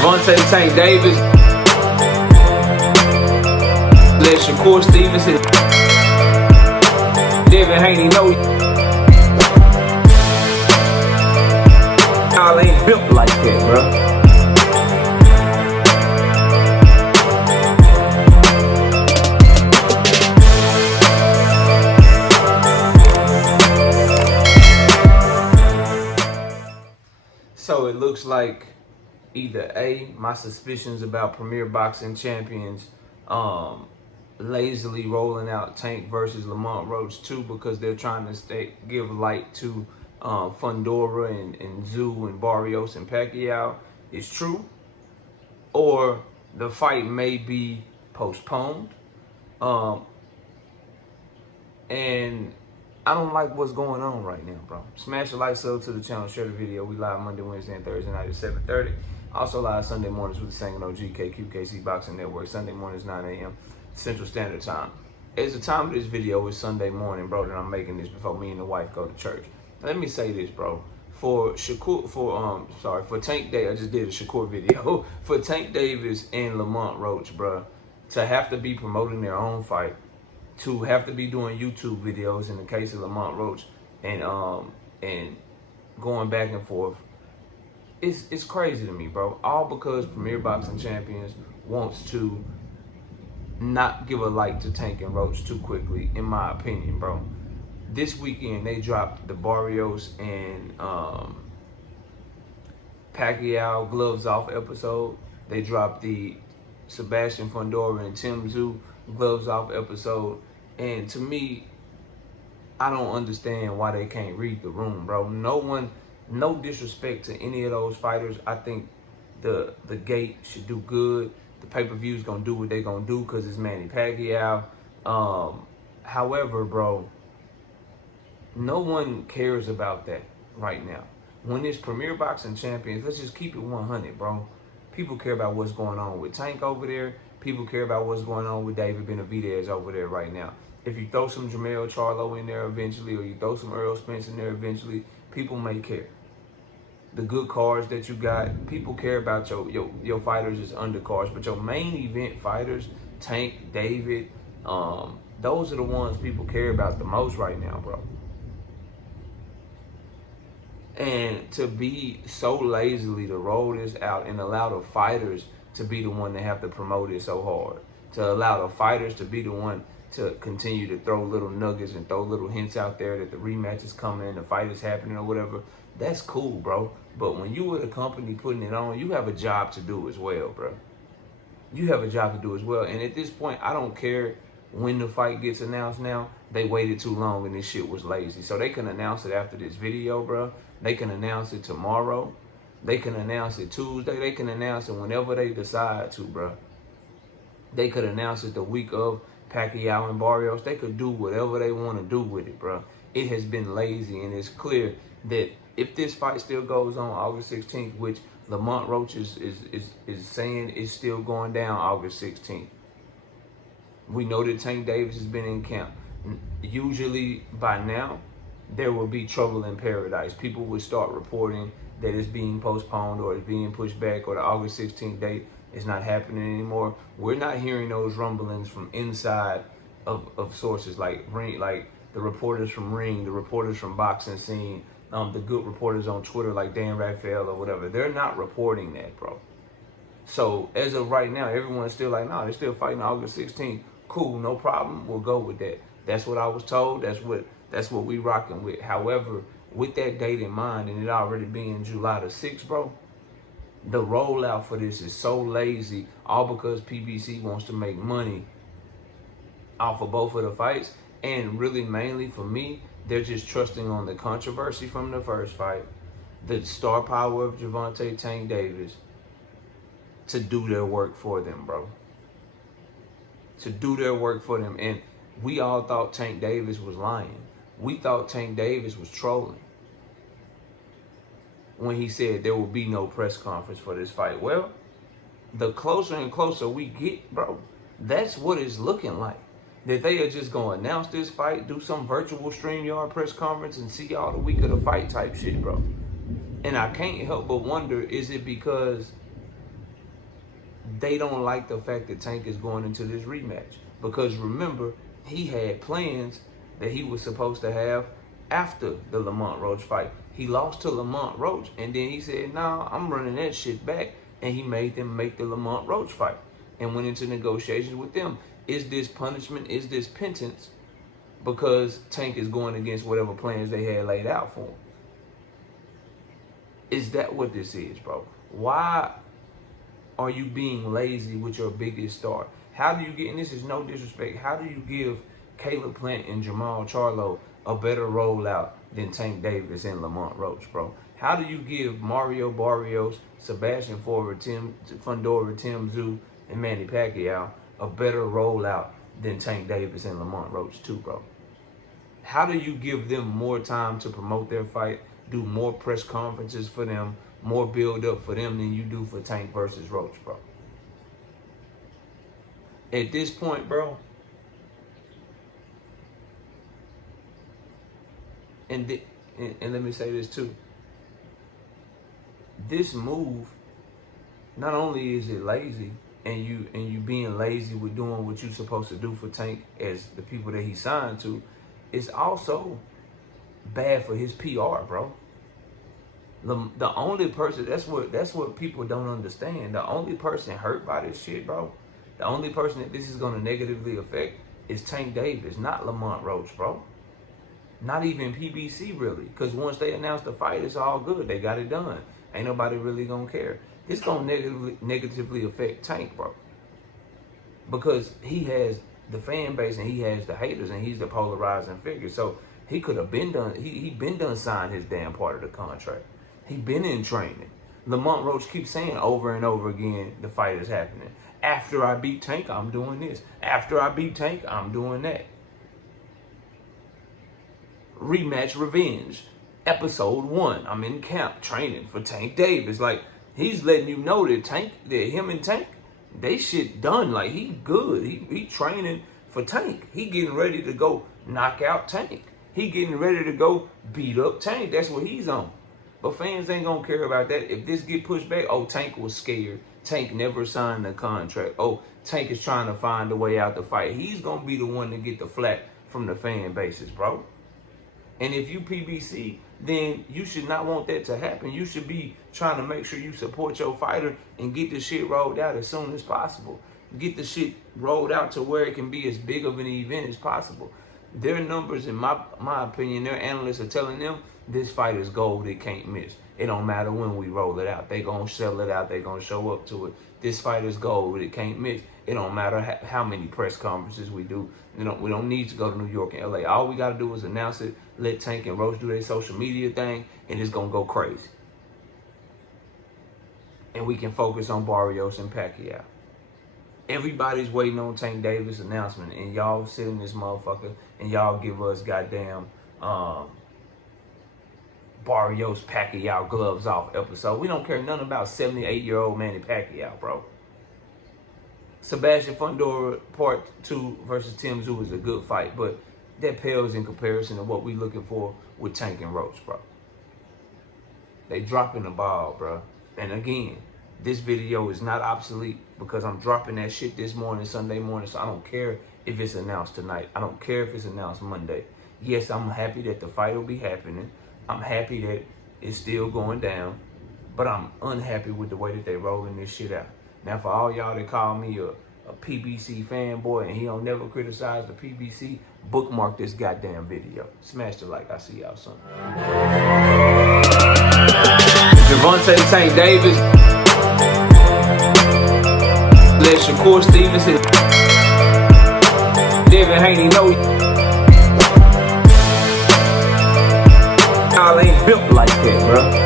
Gervonta Tank Davis. Let Shakur Stevenson. Devin Haney know y'all ain't built like that, bro. So it looks like either A, my suspicions about Premier Boxing Champions lazily rolling out Tank versus Lamont Roach 2 because they're trying to give light to Fundora and Zoo and Barrios and Pacquiao is true, or the fight may be postponed. And I don't like what's going on right now, bro. Smash the like, sub to the channel, share the video. We live Monday, Wednesday, and Thursday night at 7:30. Also live Sunday mornings with the Sangin' OG KQKC Boxing Network. Sunday mornings 9 a.m. Central Standard Time. As the time of this video is Sunday morning, bro, that I'm making this before me and the wife go to church. Let me say this, bro. For Tank Davis, I just did a Shakur video. For Tank Davis and Lamont Roach, bro, to have to be promoting their own fight, to have to be doing YouTube videos in the case of Lamont Roach, and going back and forth, it's crazy to me, bro. All because Premier Boxing Champions wants to not give a light to Tank and Roach too quickly, in my opinion, bro. This weekend they dropped the Barrios and Pacquiao gloves off episode. They dropped the Sebastian Fundora and Tim Zoo gloves off episode. And to me, I don't understand why they can't read the room, bro. No disrespect to any of those fighters. I think the gate should do good. The pay-per-view's gonna do what they gonna do because it's Manny Pacquiao. However, bro, no one cares about that right now. When it's Premier Boxing Champions, let's just keep it 100, bro. People care about what's going on with Tank over there. People care about what's going on with David Benavidez over there right now. If you throw some Jermell Charlo in there eventually, or you throw some Earl Spence in there eventually, people may care. The good cards that you got, people care about your fighters as undercards, but your main event fighters, Tank, David, those are the ones people care about the most right now, bro. And to be so lazily to roll this out and allow the fighters to be the one that have to promote it so hard, to allow the fighters to be the one to continue to throw little nuggets and throw little hints out there that the rematch is coming and the fight is happening or whatever, that's cool, bro. But when you with a company putting it on, you have a job to do as well, bro. You have a job to do as well. And at this point, I don't care when the fight gets announced now. They waited too long and this shit was lazy. So they can announce it after this video, bro. They can announce it tomorrow. They can announce it Tuesday. They can announce it whenever they decide to, bro. They could announce it the week of Pacquiao and Barrios. They could do whatever they want to do with it, bro. It has been lazy, and it's clear that if this fight still goes on August 16th, which Lamont Roach is saying is still going down August 16th, we know that Tank Davis has been in camp. Usually by now, there will be trouble in paradise. People would start reporting that it's being postponed or it's being pushed back or the August 16th date is not happening anymore. We're not hearing those rumblings from inside of sources like Ring, like the reporters from Ring, the reporters from Boxing Scene, the good reporters on Twitter like Dan Raphael or whatever. They're not reporting that, bro. So as of right now, everyone's still like, nah, they're still fighting August 16th. Cool, no problem. We'll go with that. That's what I was told. That's what we rocking with. However, with that date in mind and it already being July the 6th, bro, the rollout for this is so lazy, all because PBC wants to make money off of both of the fights. And really, mainly for me, they're just trusting on the controversy from the first fight, the star power of Gervonta Tank Davis, to do their work for them, bro. To do their work for them. And we all thought Tank Davis was lying. We thought Tank Davis was trolling when he said there will be no press conference for this fight. Well, the closer and closer we get, bro, that's what it's looking like. That they are just going to announce this fight, do some virtual StreamYard press conference, and see y'all the week of the fight type shit, bro. And I can't help but wonder, is it because they don't like the fact that Tank is going into this rematch. Because remember, he had plans that he was supposed to have after the Lamont Roach fight. He lost to Lamont Roach, and then he said, nah, I'm running that shit back. And he made them make the Lamont Roach fight and went into negotiations with them. Is this punishment? Is this penance? Because Tank is going against whatever plans they had laid out for him. Is that what this is, bro? Why are you being lazy with your biggest star? How do you get, and this is no disrespect, how do you give Caleb Plant and Jamal Charlo a better rollout than Tank Davis and Lamont Roach, bro? How do you give Mario Barrios, Sebastian Forward, Tim Fundora, Tim Tszyu, and Manny Pacquiao a better rollout than Tank Davis and Lamont Roach too, bro? How do you give them more time to promote their fight, do more press conferences for them, more build up for them than you do for Tank versus Roach, bro? At this point, bro, and let me say this too. This move, not only is it lazy, and you being lazy with doing what you're supposed to do for Tank as the people that he signed to, it's also bad for his PR, bro. The only person, that's what people don't understand. The only person hurt by this shit, bro, the only person that this is going to negatively affect is Tank Davis, not Lamont Roach, bro. Not even PBC, really. Because once they announce the fight, it's all good. They got it done. Ain't nobody really going to care. This going to negatively affect Tank, bro. Because he has the fan base and he has the haters and he's the polarizing figure. So he could have been done, he been done signed his damn part of the contract. He been in training. Lamont Roach keeps saying over and over again, the fight is happening. After I beat Tank, I'm doing this. After I beat Tank, I'm doing that. Rematch revenge. Episode 1. I'm in camp training for Tank Davis. Like, he's letting you know that him and Tank, they shit done. Like, he good. He training for Tank. He getting ready to go knock out Tank. He getting ready to go beat up Tank. That's what he's on. But fans ain't gonna care about that. If this get pushed back, oh, Tank was scared. Tank never signed the contract. Oh, Tank is trying to find a way out the fight. He's gonna be the one to get the flack from the fan bases, bro. And if you PBC, then you should not want that to happen. You should be trying to make sure you support your fighter and get the shit rolled out as soon as possible. Get the shit rolled out to where it can be as big of an event as possible. Their numbers, in my opinion, their analysts are telling them this fight is gold, it can't miss. It don't matter when we roll it out. They gonna sell it out. They gonna show up to it. This fight is gold, it can't miss. It don't matter how many press conferences we do. We don't need to go to New York and LA. All we gotta do is announce it, let Tank and Roach do their social media thing, and it's gonna go crazy. And we can focus on Barrios and Pacquiao. Everybody's waiting on Tank Davis' announcement, and y'all sit in this motherfucker and y'all give us goddamn Barrios Pacquiao gloves off episode. We don't care nothing about 78-year-old Manny Pacquiao, bro. Sebastian Fundora Part 2 versus Tim Tszyu is a good fight, but that pales in comparison to what we looking for with Tank and Roach, bro. They dropping the ball, bro. And again, this video is not obsolete because I'm dropping that shit this morning, Sunday morning, so I don't care if it's announced tonight. I don't care if it's announced Monday. Yes, I'm happy that the fight will be happening. I'm happy that it's still going down, but I'm unhappy with the way that they rolling this shit out. Now, for all y'all that call me a PBC fanboy and he don't never criticize the PBC, bookmark this goddamn video. Smash the like. I see y'all soon. Gervonta Tank Davis. Let Shakur Stevenson. Devin Haney know y'all ain't built like that, bro.